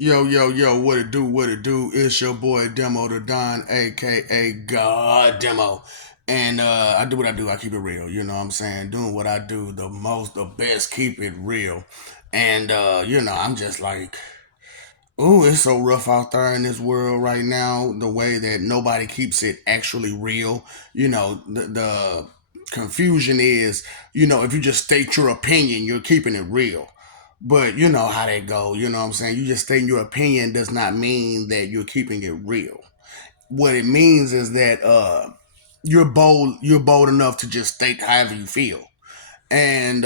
Yo, yo, yo, what it do, what it do? It's your boy Demo the Don, aka God Demo. And I do what I do, I keep it real, you know what I'm saying? Doing what I do, the most, the best, keep it real. And I'm just like, ooh, it's so rough out there in this world right now, the way that nobody keeps it actually real. The confusion is, if you just state your opinion, you're keeping it real. But you know how that go, you know what I'm saying? You just stating your opinion does not mean that you're keeping it real. What it means is that you're bold enough to just state however you feel. And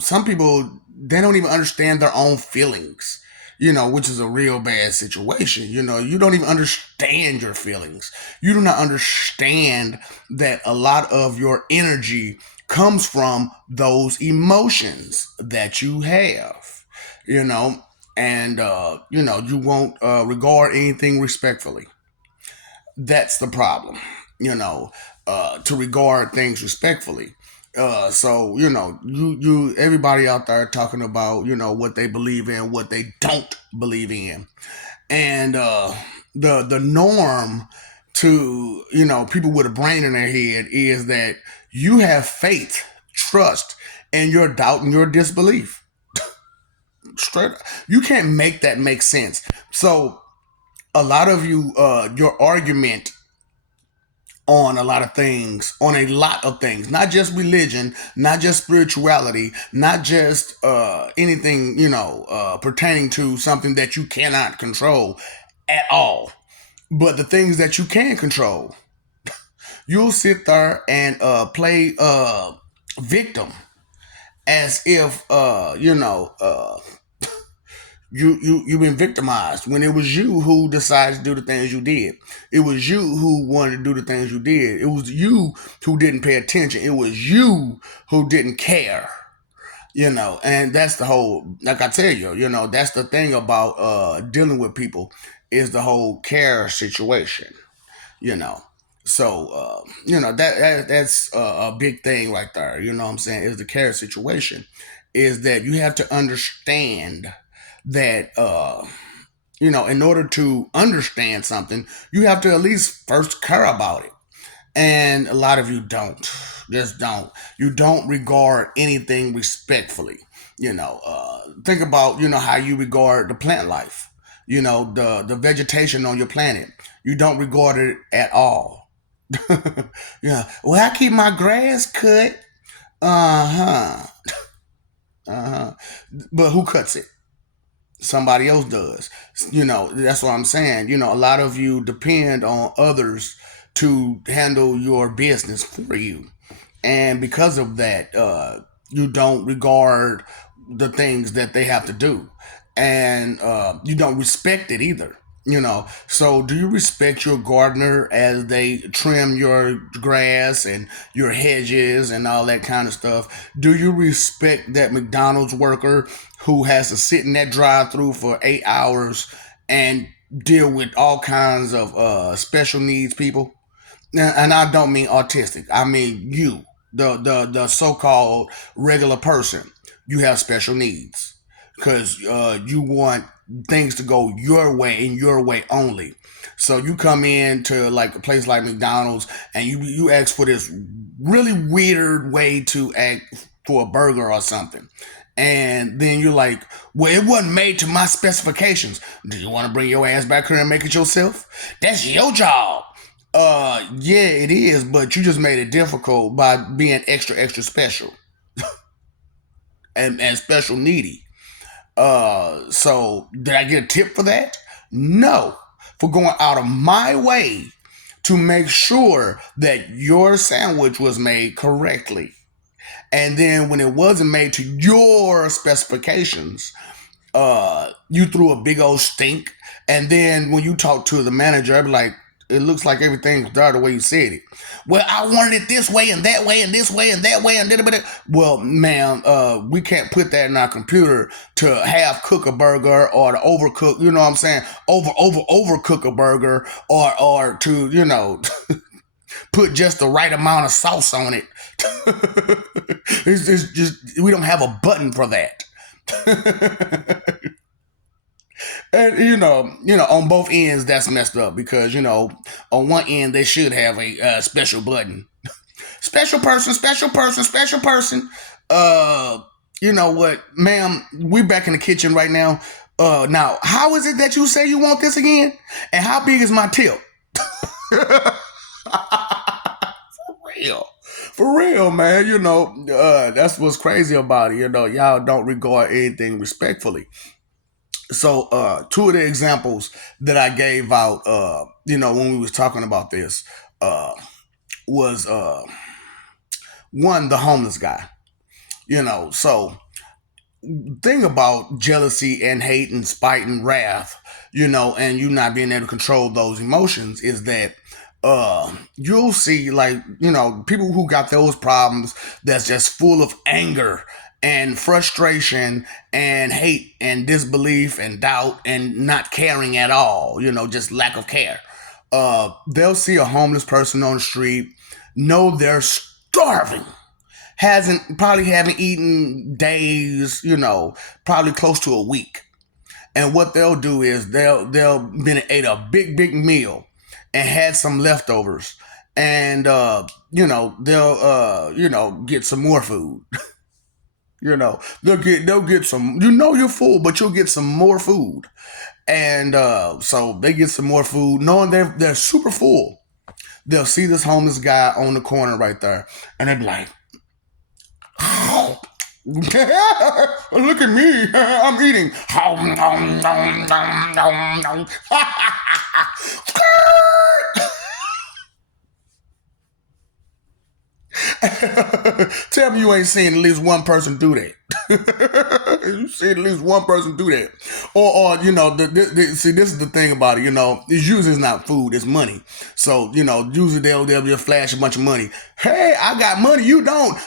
some people, they don't even understand their own feelings, which is a real bad situation. You don't even understand your feelings. You do not understand that a lot of your energy comes from those emotions that you have, you know and you won't regard anything respectfully. That's the problem, to regard things respectfully. So everybody out there talking about what they believe in, what they don't believe in, and the norm to people with a brain in their head is that you have faith, trust, and your doubt and your disbelief. Straight, you can't make that make sense. So a lot of you, your argument on a lot of things, not just religion, not just spirituality, not just anything, pertaining to something that you cannot control at all. But the things that you can control, you'll sit there and play victim as if you've been victimized when it was you who decided to do the things you did. It was you who wanted to do the things you did. It was you who didn't pay attention. It was you who didn't care. And that's the whole, like I tell you, that's the thing about dealing with people, is the whole care situation. you know so that's a big thing right there. You know what I'm saying? Is the care situation, is that you have to understand that in order to understand something, you have to at least first care about it. And a lot of you don't, just don't. You don't regard anything respectfully. Think about how you regard the plant life. The vegetation on your planet. You don't regard it at all. Yeah. Well, I keep my grass cut. Uh huh. Uh huh. But who cuts it? Somebody else does. That's what I'm saying. A lot of you depend on others to handle your business for you. And because of that, you don't regard the things that they have to do. And you don't respect it either. So do you respect your gardener as they trim your grass and your hedges and all that kind of stuff? Do you respect that McDonald's worker who has to sit in that drive-through for 8 hours and deal with all kinds of special needs people? And I don't mean autistic. I mean you, the so-called regular person. You have special needs because you want things to go your way and your way only. So you come in to like a place like McDonald's and you ask for this really weird way to act for a burger or something. And then you're like, well, it wasn't made to my specifications. Do you want to bring your ass back here and make it yourself? That's your job. Yeah, it is, but you just made it difficult by being extra, extra special and special needy. So did I get a tip for that? No, for going out of my way to make sure that your sandwich was made correctly. And then when it wasn't made to your specifications, you threw a big old stink. And then when you talk to the manager, I'd be like, it looks like everything's there the way you said it. Well, I wanted it this way and that way and this way and that way and da. Well, ma'am, we can't put that in our computer to half cook a burger or to overcook. You know what I'm saying? Overcook a burger or to put just the right amount of sauce on it. It's just we don't have a button for that. And on both ends that's messed up because on one end they should have a special button, special person, special person, special person. Uh, you know what, ma'am? We back in the kitchen right now. Now, how is it that you say you want this again? And how big is my tip? Real. For real, man. That's what's crazy about it. Y'all don't regard anything respectfully. So, two of the examples that I gave out, when we was talking about this, uh, was one, the homeless guy. So thing about jealousy and hate and spite and wrath, and you not being able to control those emotions is that you'll see, like, people who got those problems that's just full of anger and frustration and hate and disbelief and doubt and not caring at all, just lack of care. They'll see a homeless person on the street, know they're starving, hasn't probably haven't eaten days, probably close to a week. And what they'll do is they'll been ate a big meal and had some leftovers, and they'll get some more food. They'll get some. You're full, but you'll get some more food, and so they get some more food, knowing they're super full. They'll see this homeless guy on the corner right there, and they're like, look at me. I'm eating. Tell me you ain't seen at least one person do that. You see at least one person do that. Or see, this is the thing about it, it's usually it's not food, it's money. So, usually they'll just flash a bunch of money. Hey, I got money, you don't.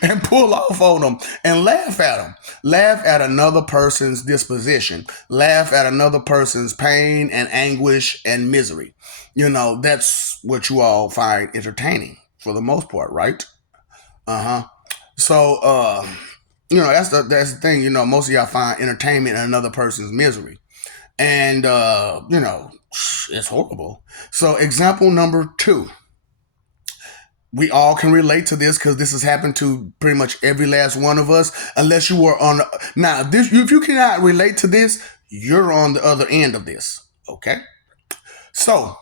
And pull off on them and laugh at them. Laugh at another person's disposition. Laugh at another person's pain and anguish and misery. That's what you all find entertaining for the most part, right? Uh huh. So, that's the thing. Most of y'all find entertainment in another person's misery, and it's horrible. So, example number two. We all can relate to this because this has happened to pretty much every last one of us. Unless you were on now, this if you cannot relate to this, you're on the other end of this. Okay, so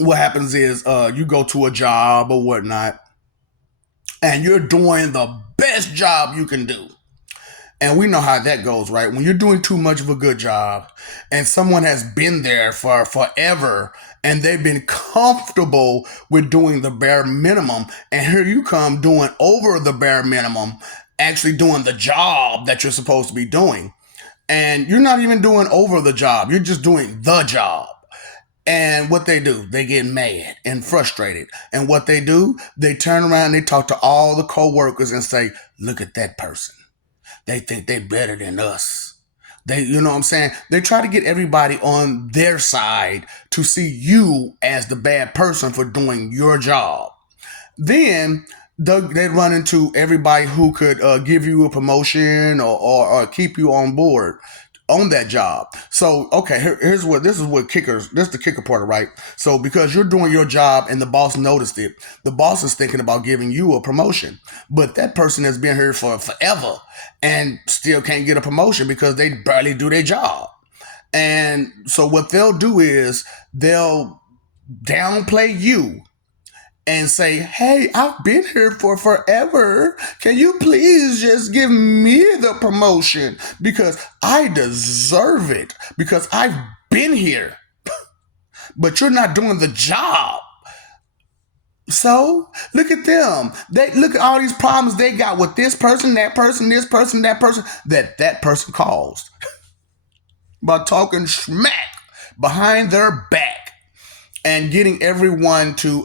what happens is you go to a job or whatnot, and you're doing the best job you can do. And we know how that goes, right? When you're doing too much of a good job and someone has been there for forever and they've been comfortable with doing the bare minimum, and here you come doing over the bare minimum, actually doing the job that you're supposed to be doing. And you're not even doing over the job, you're just doing the job. And what they do, they get mad and frustrated. And what they do, they turn around and they talk to all the co-workers and say, look at that person. They think they're better than us. You know what I'm saying? They try to get everybody on their side to see you as the bad person for doing your job. Then they run into everybody who could give you a promotion or keep you on board on that job. So, okay, this is the kicker part, right? So, because you're doing your job and the boss noticed it, the boss is thinking about giving you a promotion. But that person has been here for forever and still can't get a promotion because they barely do their job. And so, what they'll do is they'll downplay you and say, hey, I've been here for forever. Can you please just give me the promotion? Because I deserve it. Because I've been here. But you're not doing the job. So look at them. They look at all these problems they got with this person, that person, this person, that person, that person caused. By talking smack behind their back. And getting everyone to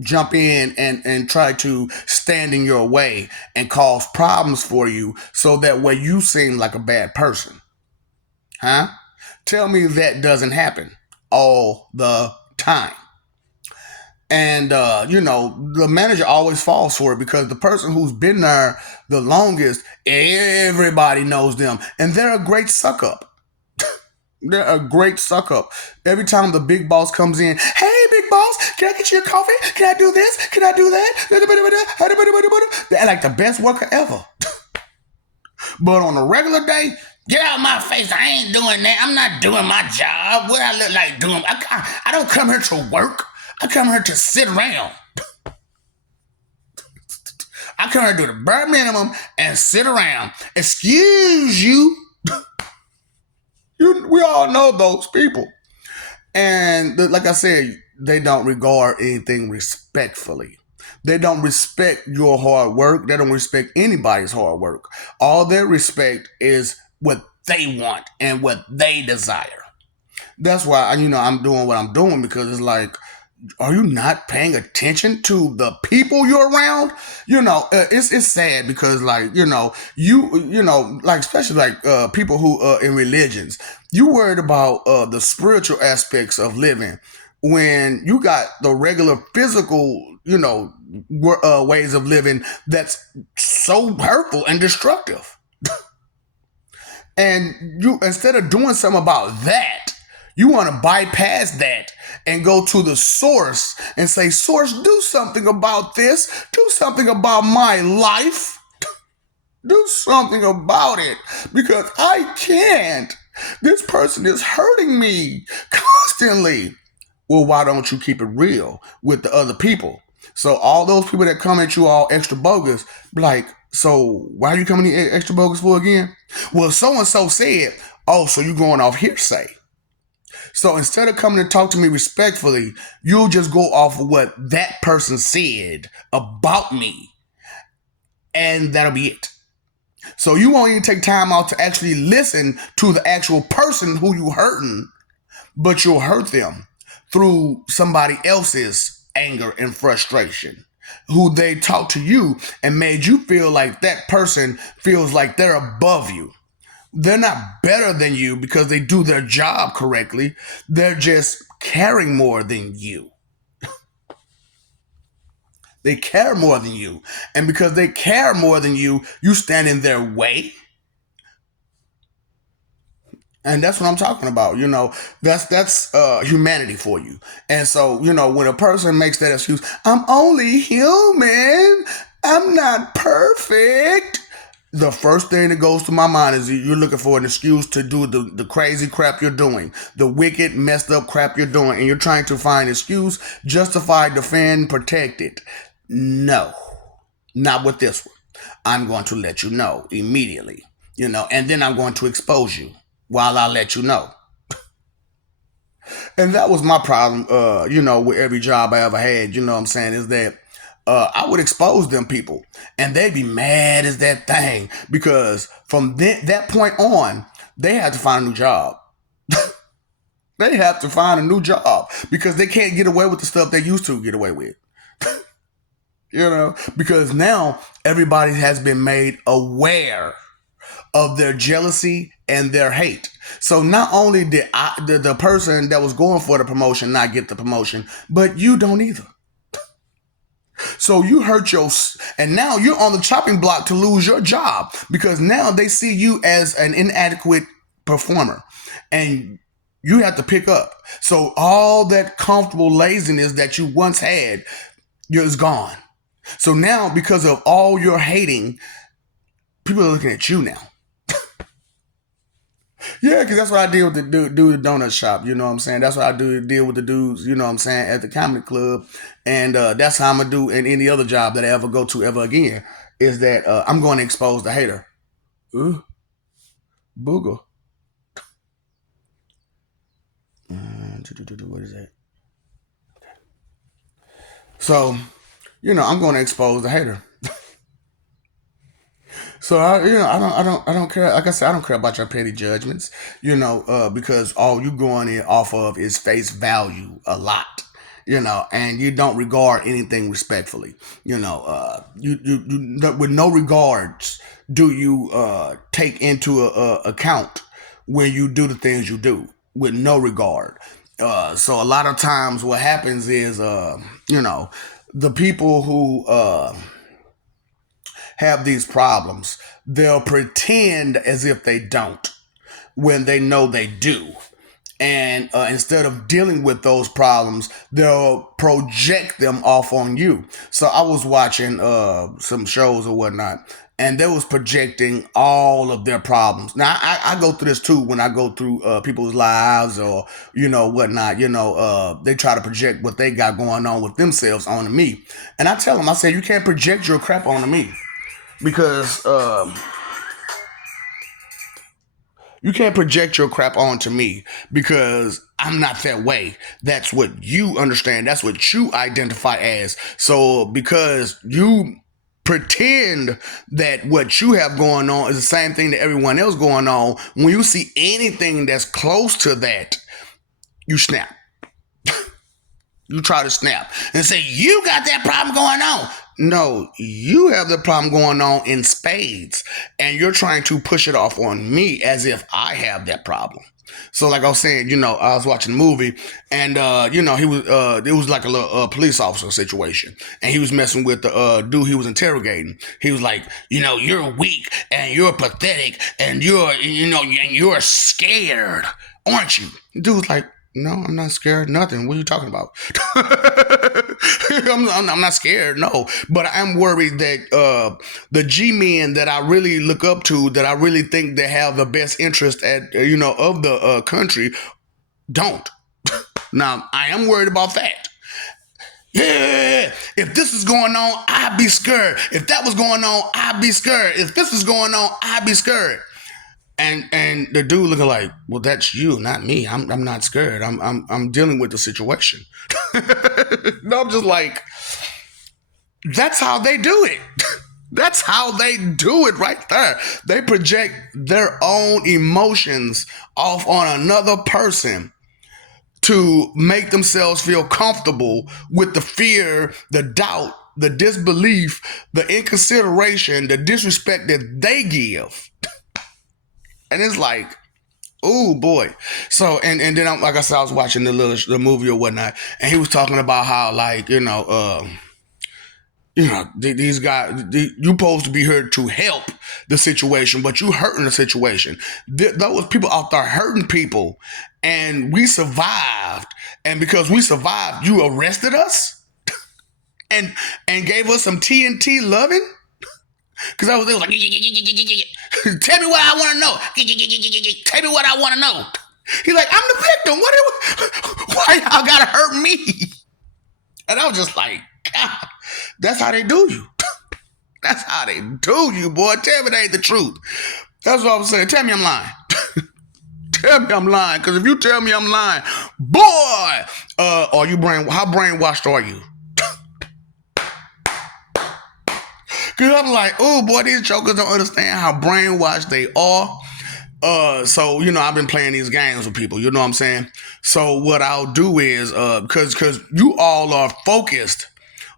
jump in and try to stand in your way and cause problems for you so that way you seem like a bad person. Huh? Tell me that doesn't happen all the time. And the manager always falls for it because the person who's been there the longest Everybody knows them, and they're a great suck up. They're a great suck up. Every time the big boss comes in, hey, big boss, can I get you a coffee? Can I do this? Can I do that? They're like the best worker ever. But on a regular day, get out of my face. I ain't doing that. I'm not doing my job. What I look like doing? I don't come here to work. I come here to sit around. I come here to do the bare minimum and sit around. Excuse you. We all know those people. And like I said, they don't regard anything respectfully. They don't respect your hard work. They don't respect anybody's hard work. All they respect is what they want and what they desire. That's why I'm doing what I'm doing, because it's like, are you not paying attention to the people you're around? It's sad, because like like especially like people who in religions, you worried about the spiritual aspects of living when you got the regular physical ways of living that's so hurtful and destructive. And you, instead of doing something about that, you want to bypass that and go to the source and say, source, do something about this. Do something about my life. Do something about it, because I can't. This person is hurting me constantly. Well, why don't you keep it real with the other people? So all those people that come at you all extra bogus, like, so why are you coming in extra bogus for again? Well, so and so said. Oh, so you going off hearsay. So instead of coming to talk to me respectfully, you'll just go off of what that person said about me, and that'll be it. So you won't even take time out to actually listen to the actual person who you hurting, but you'll hurt them through somebody else's anger and frustration, who they talked to you and made you feel like that person feels like they're above you. They're not better than you because they do their job correctly. They're just caring more than you. They care more than you. And because they care more than you stand in their way. And that's what I'm talking about. That's humanity for you. And so, when a person makes that excuse, I'm only human, I'm not perfect. The first thing that goes to my mind is you're looking for an excuse to do the crazy crap you're doing, the wicked, messed up crap you're doing, and you're trying to find excuse, justify, defend, protect it. No, not with this one. I'm going to let you know immediately, and then I'm going to expose you while I let you know. And that was my problem, with every job I ever had, what I'm saying, is that I would expose them people, and they'd be mad as that thing, because from that point on, they had to find a new job. They have to find a new job because they can't get away with the stuff they used to get away with. Because now everybody has been made aware of their jealousy and their hate. So not only did the person that was going for the promotion not get the promotion, but you don't either. So you hurt and now you're on the chopping block to lose your job, because now they see you as an inadequate performer, and you have to pick up. So all that comfortable laziness that you once had, is gone. So now, because of all your hating, people are looking at you now. Yeah, because that's what I did with the dude donut shop. You know what I'm saying? That's what I deal with the dudes, you know what I'm saying, at the comedy club. And that's how I'm going to do in any other job that I ever go to ever again, is that I'm going to expose the hater. Ooh, booger. What is that? So, I'm going to expose the hater. So I don't care. Like I said, I don't care about your petty judgments, because all you going in off of is face value a lot, and you don't regard anything respectfully, with no regards do you take into account when you do the things you do with no regard. So a lot of times what happens is, the people who have these problems, they'll pretend as if they don't when they know they do. And instead of dealing with those problems, they'll project them off on you. So I was watching some shows or whatnot, and they was projecting all of their problems. Now I go through this too when I go through people's lives or whatnot. They try to project what they got going on with themselves onto me, and I tell them, I say, you can't project your crap onto me because you can't project your crap onto me because I'm not that way. That's what you understand. That's what you identify as. So because you pretend that what you have going on is the same thing that everyone else going on, when you see anything that's close to that, you snap. You try to snap and say, you got that problem going on. No, you have the problem going on in spades, and you're trying to push it off on me as if I have that problem. So, like I was saying, I was watching a movie, and he was it was like a little police officer situation, and he was messing with the dude he was interrogating. He was like, you're weak and you're pathetic and you're scared, aren't you? The dude was like, no, I'm not scared. Nothing. What are you talking about? I'm not scared. No, but I'm worried that the G men that I really look up to, that I really think they have the best interest at of the country, don't. Now I am worried about that. Yeah, if this is going on, I'd be scared. If that was going on, I'd be scared. If this is going on, I'd be scared. And the dude looking like, well, that's you, not me. I'm not scared. I'm dealing with the situation. No, I'm just like, that's how they do it. That's how they do it right there. They project their own emotions off on another person to make themselves feel comfortable with the fear, the doubt, the disbelief, the inconsideration, the disrespect that they give. And it's like, oh boy. So and then like I said, I was watching the movie or whatnot, and he was talking about how, like, these guys, you supposed to be here to help the situation, but you hurting the situation. Those people out there hurting people, and we survived. And because we survived, you arrested us and gave us some TNT loving. Because they was like, tell me what I want to know. Tell me what I want to know. He's like, I'm the victim. Why y'all gotta hurt me? And I was just like, God, that's how they do you. That's how they do you, boy. Tell me that ain't the truth. That's what I was saying. Tell me I'm lying. Tell me I'm lying. Because if you tell me I'm lying, boy, how brainwashed are you? Because I'm like, oh boy, these jokers don't understand how brainwashed they are. So, I've been playing these games with people, you know what I'm saying? So what I'll do is, because you all are focused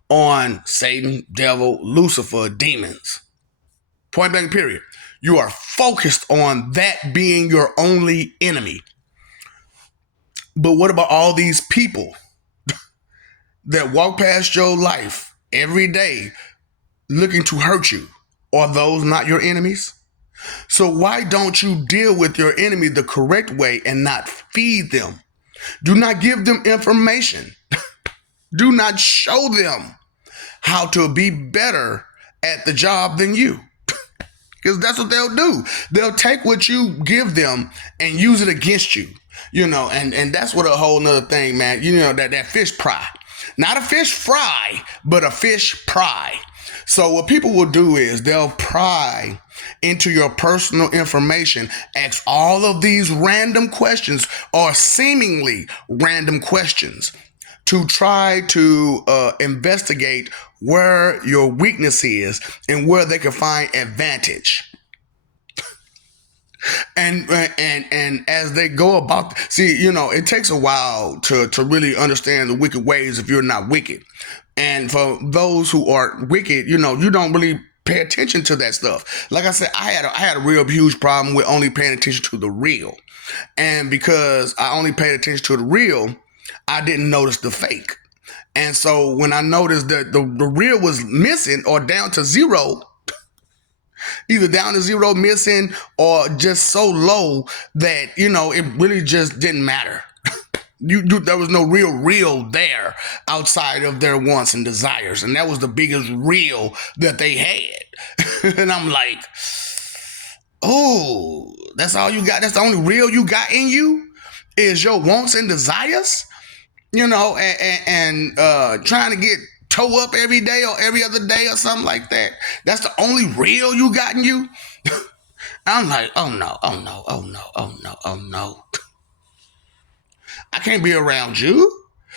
on Satan, devil, Lucifer, demons. Point blank, period. You are focused on that being your only enemy. But what about all these people that walk past your life every day looking to hurt you? Are those not your enemies? So why don't you deal with your enemy the correct way and not feed them? Do not give them information. Do not show them how to be better at the job than you. Because that's what they'll do. They'll take what you give them and use it against you. And that's what a whole nother thing, man. That fish pry. Not a fish fry, but a fish pry. So what people will do is they'll pry into your personal information, ask all of these random questions or seemingly random questions to try to investigate where your weakness is and where they can find advantage. And as they go about, it takes a while to really understand the wicked ways if you're not wicked. And for those who are wicked, you don't really pay attention to that stuff. Like I said, I had a real huge problem with only paying attention to the real. And because I only paid attention to the real, I didn't notice the fake. And so when I noticed that the real was missing or down to zero, either down to zero, missing, or just so low that, it really just didn't matter. There was no real there outside of their wants and desires, and that was the biggest real that they had. And I'm like, oh, that's all you got? That's the only real you got in you is your wants and desires? And trying to get toe up every day or every other day or something like that. That's the only real you got in you? I'm like, oh no, oh no, oh no, oh no, oh no. I can't be around you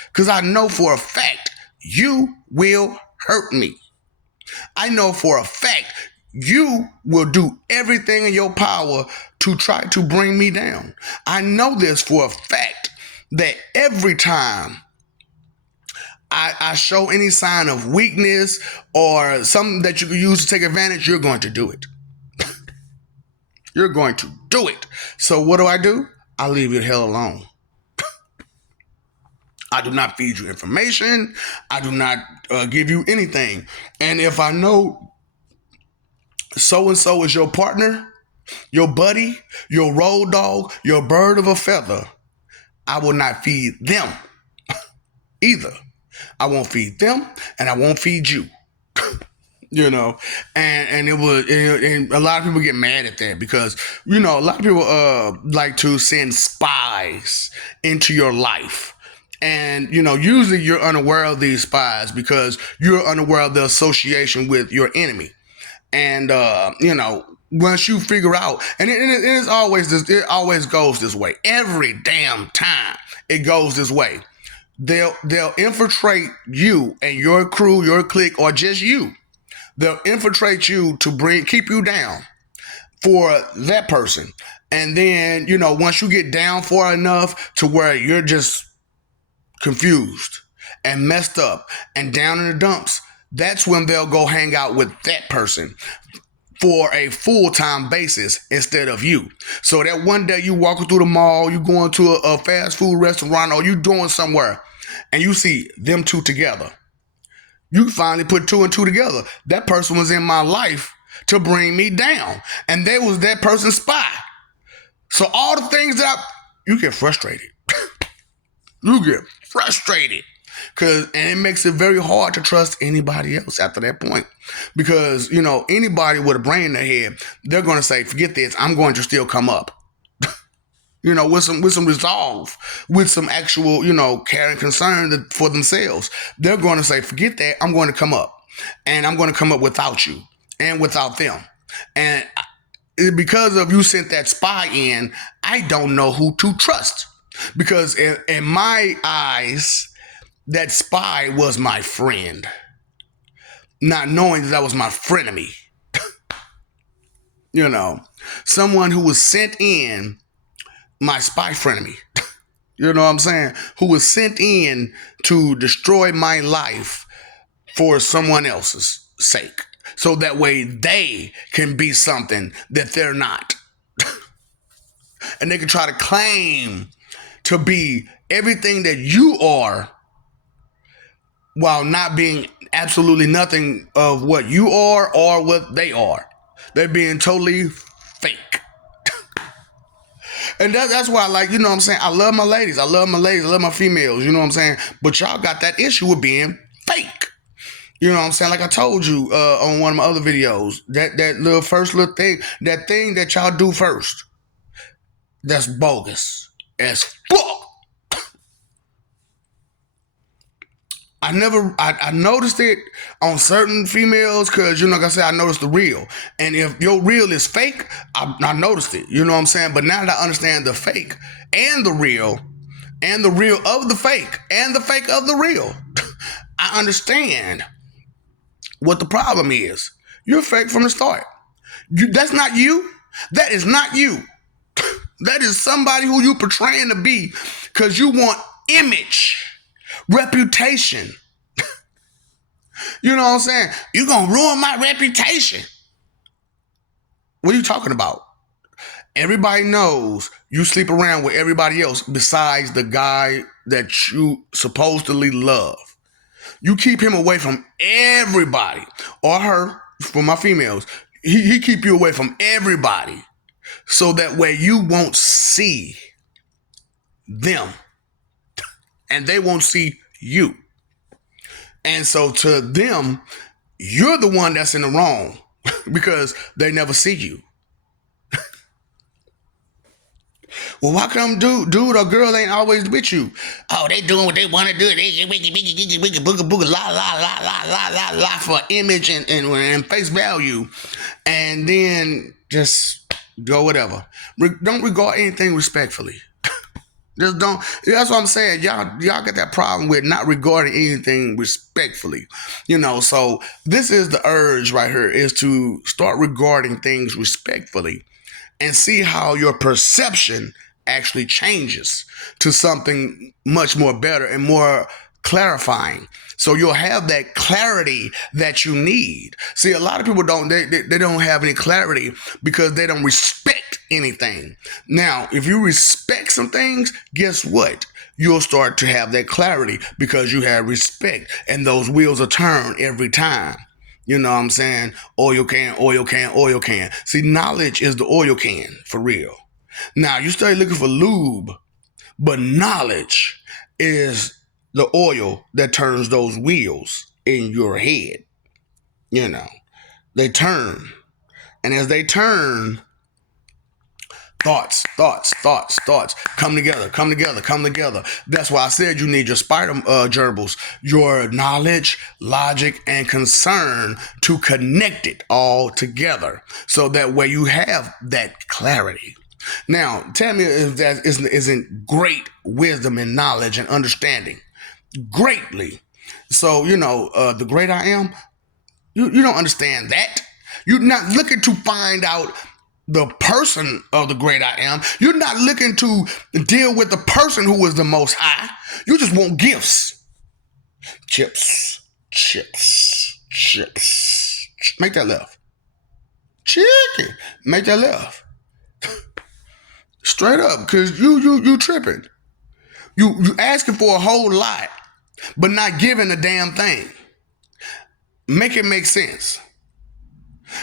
because I know for a fact you will hurt me. I know for a fact you will do everything in your power to try to bring me down. I know this for a fact that every time I show any sign of weakness or something that you can use to take advantage, you're going to do it. You're going to do it. So what do? I leave you the hell alone. I do not feed you information. I do not give you anything. And if I know so-and-so is your partner, your buddy, your road dog, your bird of a feather, I will not feed them either. I won't feed them, and I won't feed you. And it was, and a lot of people get mad at that because, a lot of people like to send spies into your life. And, usually you're unaware of these spies because you're unaware of the association with your enemy. And, once you figure out, and it's always this, it always goes this way. Every damn time it goes this way. They'll infiltrate you and your crew, your clique, or just you. They'll infiltrate you to keep you down for that person. And then, once you get down far enough to where you're just confused and messed up and down in the dumps, that's when they'll go hang out with that person for a full-time basis instead of you. So that one day you walking through the mall, you going to a fast food restaurant, or you doing somewhere, and you see them two together. You finally put two and two together. That person was in my life to bring me down, and they was that person's spy. So all the things you get frustrated. You get frustrated. And it makes it very hard to trust anybody else after that point. Because, anybody with a brain in their head, they're going to say, forget this, I'm going to still come up. With some resolve, with some actual, care and concern for themselves. They're going to say, forget that, I'm going to come up. And I'm going to come up without you and without them. And because of you sent that spy in, I don't know who to trust. Because in my eyes, that spy was my friend, not knowing that was my frenemy. Someone who was sent in, my spy frenemy. You know what I'm saying? Who was sent in to destroy my life for someone else's sake. So that way they can be something that they're not. And they can try to claim to be everything that you are while not being absolutely nothing of what you are or what they are. They're being totally fake. And that's why, I love my ladies. I love my females, you know what I'm saying? But y'all got that issue with being fake. You know what I'm saying? Like I told you on one of my other videos, that little thing, that thing that y'all do first, that's bogus as fuck. I noticed it on certain females because, like I said, I noticed the real. And if your real is fake, I noticed it. You know what I'm saying? But now that I understand the fake and the real of the fake and the fake of the real, I understand what the problem is. You're fake from the start. That's not you. That is not you. That is somebody who you portraying to be because you want image. Reputation. You know what I'm saying? You're going to ruin my reputation. What are you talking about? Everybody knows you sleep around with everybody else besides the guy that you supposedly love. You keep him away from everybody, or her, for my females. He keep you away from everybody so that way you won't see them and they won't see you. And so to them, you're the one that's in the wrong because they never see you. Well, why come dude or girl ain't always with you? Oh, they doing what they want to do. They booga booga la la la la la la la for image and face value, and then just go whatever. Don't regard anything respectfully. Just don't. That's what I'm saying. Y'all got that problem with not regarding anything respectfully. So this is the urge right here is to start regarding things respectfully and see how your perception actually changes to something much more better and more clarifying. So you'll have that clarity that you need. See, a lot of people they don't have any clarity because they don't respect anything. Now, if you respect some things, guess what? You'll start to have that clarity because you have respect and those wheels are turned every time. You know what I'm saying? Oil can, oil can, oil can. See, knowledge is the oil can, for real. Now, you start looking for lube, but knowledge is the oil that turns those wheels in your head. They turn. And as they turn, thoughts come together. That's why I said you need your spider gerbils, your knowledge, logic, and concern to connect it all together. So that way you have that clarity. Now, tell me if that isn't great wisdom and knowledge and understanding. Greatly. So, the great I am, you don't understand that. You're not looking to find out the person of the great I am. You're not looking to deal with the person who is the most high. You just want gifts. Chips. Make that left. Chicken. Make that left. Straight up, because you tripping. You asking for a whole lot, but not giving a damn thing. Make it make sense.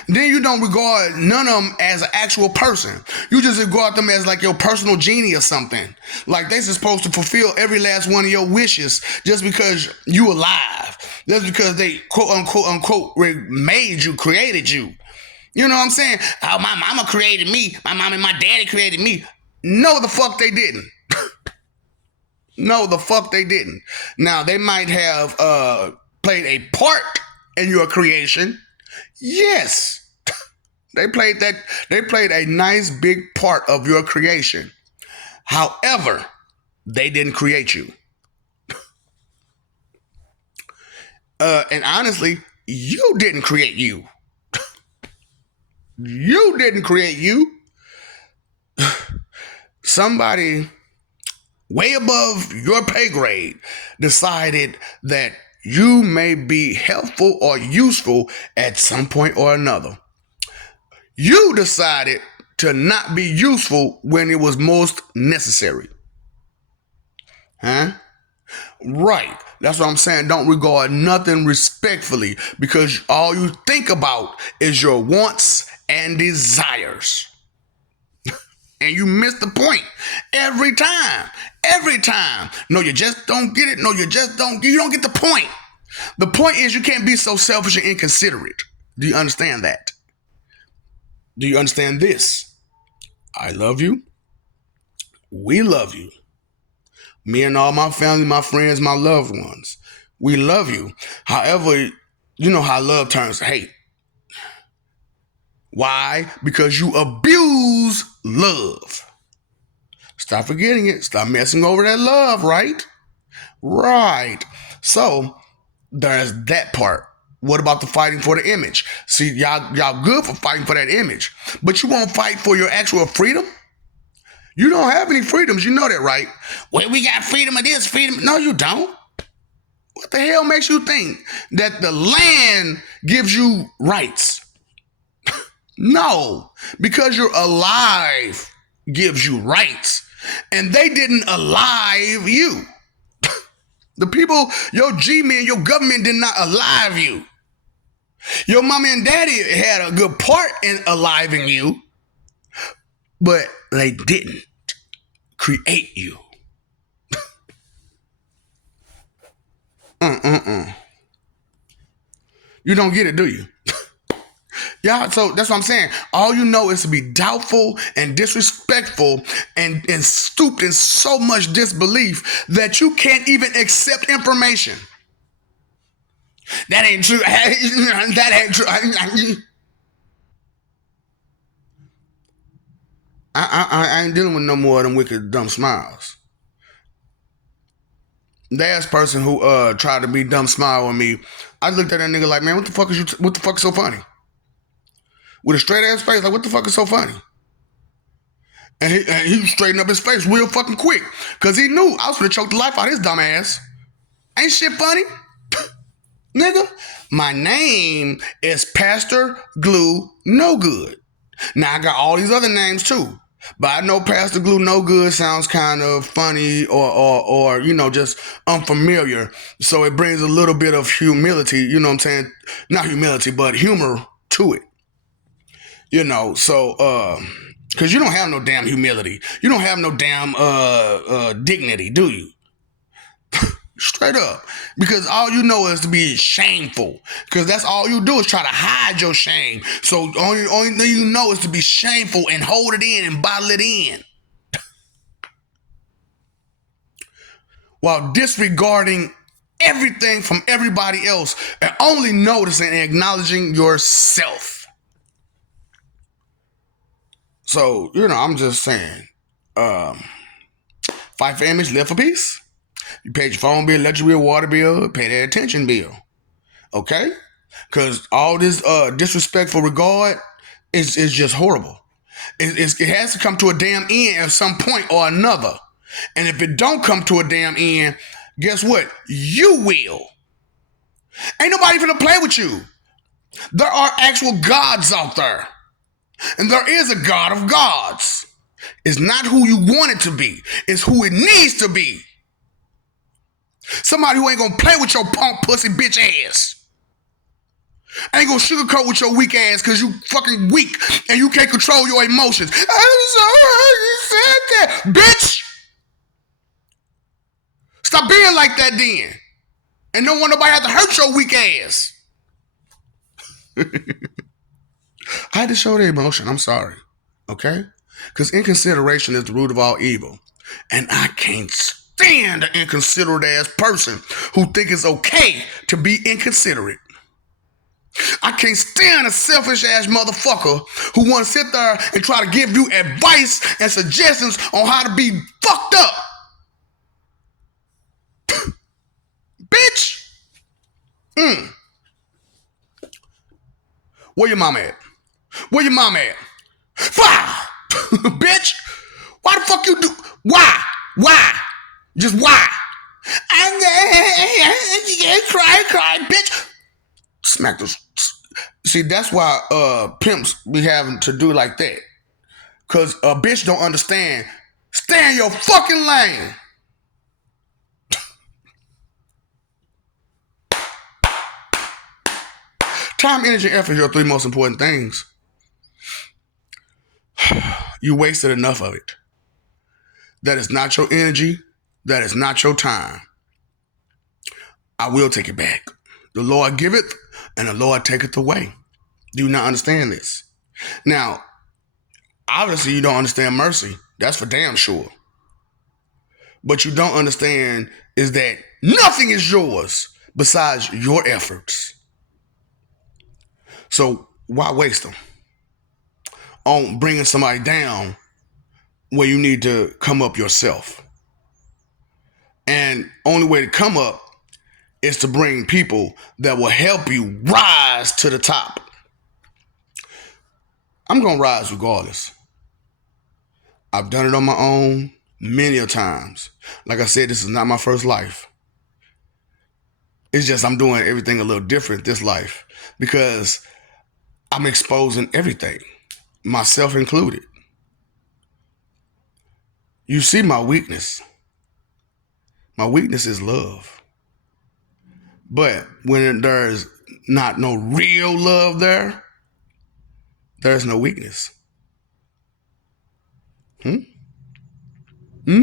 Then you don't regard none of them as an actual person. You just regard them as like your personal genie or something. Like they're supposed to fulfill every last one of your wishes just because you alive. Just because they quote unquote made you, created you. You know what I'm saying? Oh, my mama created me. My mom and my daddy created me. No, the fuck they didn't. No, the fuck they didn't. Now, they might have played a part in your creation. Yes. They played a nice big part of your creation. However, they didn't create you. And honestly, you didn't create you. You didn't create you. Somebody way above your pay grade decided that you may be helpful or useful at some point or another. You decided to not be useful when it was most necessary. Huh? Right. That's what I'm saying. Don't regard nothing respectfully because all you think about is your wants and desires. And you miss the point every time. Every time. No, you just don't get it. No, you don't get the point. The point is you can't be so selfish and inconsiderate. Do you understand that? Do you understand this? I love you. We love you. Me and all my family, my friends, my loved ones. We love you. However, you know how love turns to hate. Why? Because you abuse love. Stop forgetting it. Stop messing over that love, right? Right. So there's that part. What about the fighting for the image? See, y'all good for fighting for that image, but you won't fight for your actual freedom? You don't have any freedoms. You know that, right? Well, we got freedom of this, freedom. No, you don't. What the hell makes you think that the land gives you rights? No, because you're alive gives you rights. And they didn't alive you. The people, your G-men, your government did not alive you. Your mommy and daddy had a good part in aliving you, but they didn't create you. You don't get it, do you? Yeah, so that's what I'm saying. All you know is to be doubtful and disrespectful and stooped in so much disbelief that you can't even accept information. That ain't true. That ain't true. I ain't dealing with no more of them wicked dumb smiles. Last person who tried to be dumb smile with me, I looked at that nigga like, man, what the fuck is what the fuck is so funny? With a straight ass face, like, what the fuck is so funny? And he straightened up his face real fucking quick. Cause he knew I was gonna choke the life out of his dumb ass. Ain't shit funny? Nigga, my name is Pastor Glue No Good. Now I got all these other names too. But I know Pastor Glue No Good sounds kind of funny or you know, just unfamiliar. So it brings a little bit of humility, you know what I'm saying? Not humility, but humor to it. You know, so cause you don't have no damn humility. You don't have no damn dignity, do you? Straight up. Because all you know is to be shameful. Because that's all you do is try to hide your shame. So only thing you know is to be shameful and hold it in and bottle it in. While disregarding everything from everybody else and only noticing and acknowledging yourself. So, you know, I'm just saying, fight for image, live for peace. You paid your phone bill, electric bill, water bill, pay that attention bill. Okay? Because all this disrespectful regard is just horrible. It has to come to a damn end at some point or another. And if it don't come to a damn end, guess what? You will. Ain't nobody gonna play with you. There are actual gods out there. And there is a God of gods. It's not who you want it to be. It's who it needs to be. Somebody who ain't gonna play with your punk pussy bitch ass. Ain't gonna sugarcoat with your weak ass because you fucking weak and you can't control your emotions. I'm sorry you said that. Bitch! Stop being like that then. And don't want nobody have to hurt your weak ass. I had to show the emotion. I'm sorry. Okay? Because inconsideration is the root of all evil. And I can't stand an inconsiderate ass person who think it's okay to be inconsiderate. I can't stand a selfish ass motherfucker who want to sit there and try to give you advice and suggestions on how to be fucked up. Bitch! Where your mama at? Where your mama at? Fire! Bitch! Why the fuck you do? Why? Why? Just why? Cry, bitch! Smack those. See, that's why pimps be having to do like that. Cause a bitch don't understand. Stay in your fucking lane. Time, energy, and effort are your three most important things. You wasted enough of it. That is not your energy. That is not your time. I will take it back. The Lord giveth and the Lord taketh away. Do you not understand this? Now, obviously you don't understand mercy. That's for damn sure. But you don't understand is that nothing is yours besides your efforts. So why waste them on bringing somebody down where you need to come up yourself? And only way to come up is to bring people that will help you rise to the top. I'm going to rise regardless. I've done it on my own many a times. Like I said, this is not my first life. It's just I'm doing everything a little different this life because I'm exposing everything, myself included. You see my weakness. My weakness is love. But when there's not no real love there, there's no weakness. Hmm? Hmm?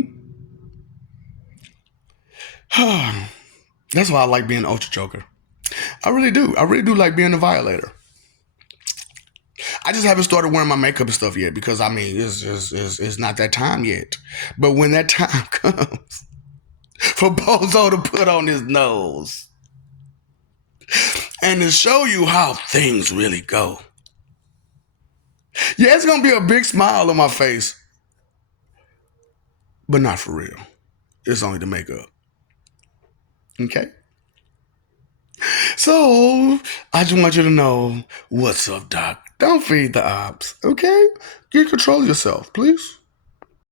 That's why I like being Ultra Joker. I really do. I really do like being the Violator. I just haven't started wearing my makeup and stuff yet because I mean it's not that time yet. But when that time comes for Bozo to put on his nose and to show you how things really go, yeah, it's gonna be a big smile on my face, but not for real. It's only the makeup. Okay. So I just want you to know what's up, Doc. Don't feed the ops, okay? Get control of yourself, please.